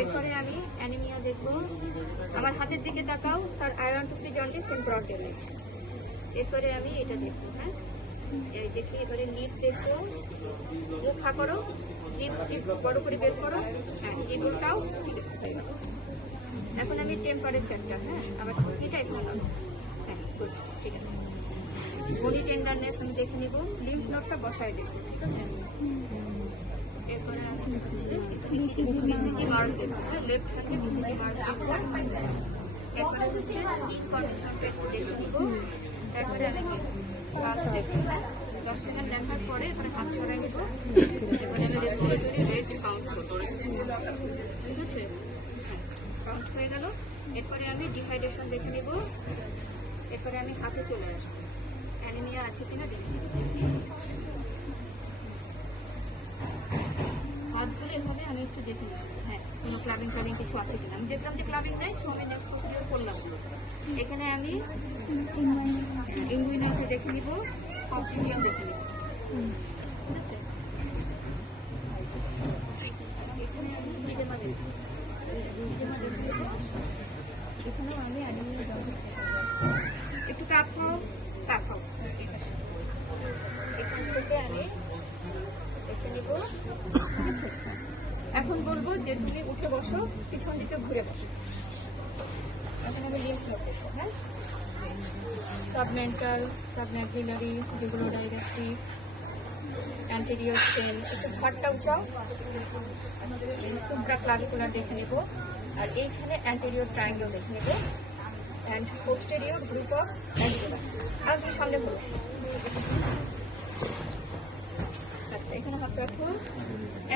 এরপরে আমি অ্যানিমিয়া দেখবো। আমার হাতের দিকে তাকাও sir. I want to see jaundice in broad daylight. এরপরে আমি এটা দেখবো। হ্যাঁ, এই দেখি। এবারে লিপ দেখবো। মুখ ফা করো, জিভ জিভ বড় করে বের করো। হ্যাঁ, জিভটাও ঠিক আছে। এখন আমি টেম্পারেচারটা, হ্যাঁ, আবার এটা এখন হ্যাঁ গুড, ঠিক আছে। বডি টেন্ডারনেস আমি দেখে নিব। লিম্ফ নোডটা বসায় দেবো, ঠিক আছে। এরপরে আমি বিসিজি মার্ক দেবো। লেফট হ্যান্ডে বিসিজি মার্ক দেবো। এরপরে হচ্ছে স্কিন কন্ডিশন দেখে নিব। এরপরে আমি পালস দেখবো। 10 সেকেন্ড দেখার পরে এরপরে হাত সরাই নিব। এরপরে আমি রেসপিরেটরি রেট কাউন্ট করবো, ঠিক আছে। কাউন্ট হয়ে গেল। এরপরে আমি ডিহাইড্রেশন দেখে নিব। এরপরে আমি হাতে চলে আসবো। অ্যানিমিয়া আছে কিনা দেখে নিব। হাতগুলো এভাবে আমি একটু দেখে নিব। হ্যাঁ, কোনো ক্লাবিং কিছু আছে কিনা। আমি দেখলাম যে ক্লাবিং নাই, সো আমি নেক্সট প্রসিডিউর করলাম। এখানে আমি ইনগুইনালকে দেখে নিব, অক্সিডিয়াম দেখে নিব, ঠিক আছে। এখানে আমি জিডেমা দেখি। এখানেও আমি অ্যানিমিয়া একটু কাঁপাও। এখান থেকে আমি দেখে নিব। এখন বলবো যে তুমি উঠে বসো, পিছন দিকে ঘুরে বসো। এখন আমি লিম্ফ নোড দেখবো। হ্যাঁ, submental, submaxillary, regular directive, anterior cell. একটু ঘাটটা উঠাও। সুপ্রা ক্লাভিকুলার দেখে নেব। আর এইখানে অ্যান্টেরিয়র ট্রায়াঙ্গেল দেখে নেব। And posterior group of angular. আর তুমি সামনে বলো। আচ্ছা, এখানে হাত রাখো।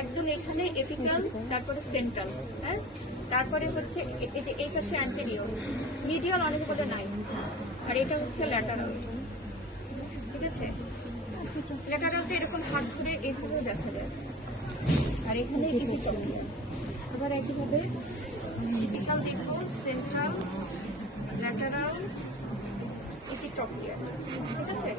একদম এখানে এপিক্যাল, তারপরে সেন্ট্রাল। হ্যাঁ, তারপরে হচ্ছে এই পাশে অ্যান্টেরিয়র। মিডিয়াল অনেক বলে নাই। আর এটা হচ্ছে ল্যাটারাল, ঠিক আছে। ল্যাটারালটা এরকম হাত ধরে এইভাবে দেখা যায়। আর এখানে এপিক্যাল। আবার একইভাবে এপিক্যাল দেখবো, সেন্ট্রাল, ল্যাটারাল, এপিট্রপিয়াল, ঠিক আছে।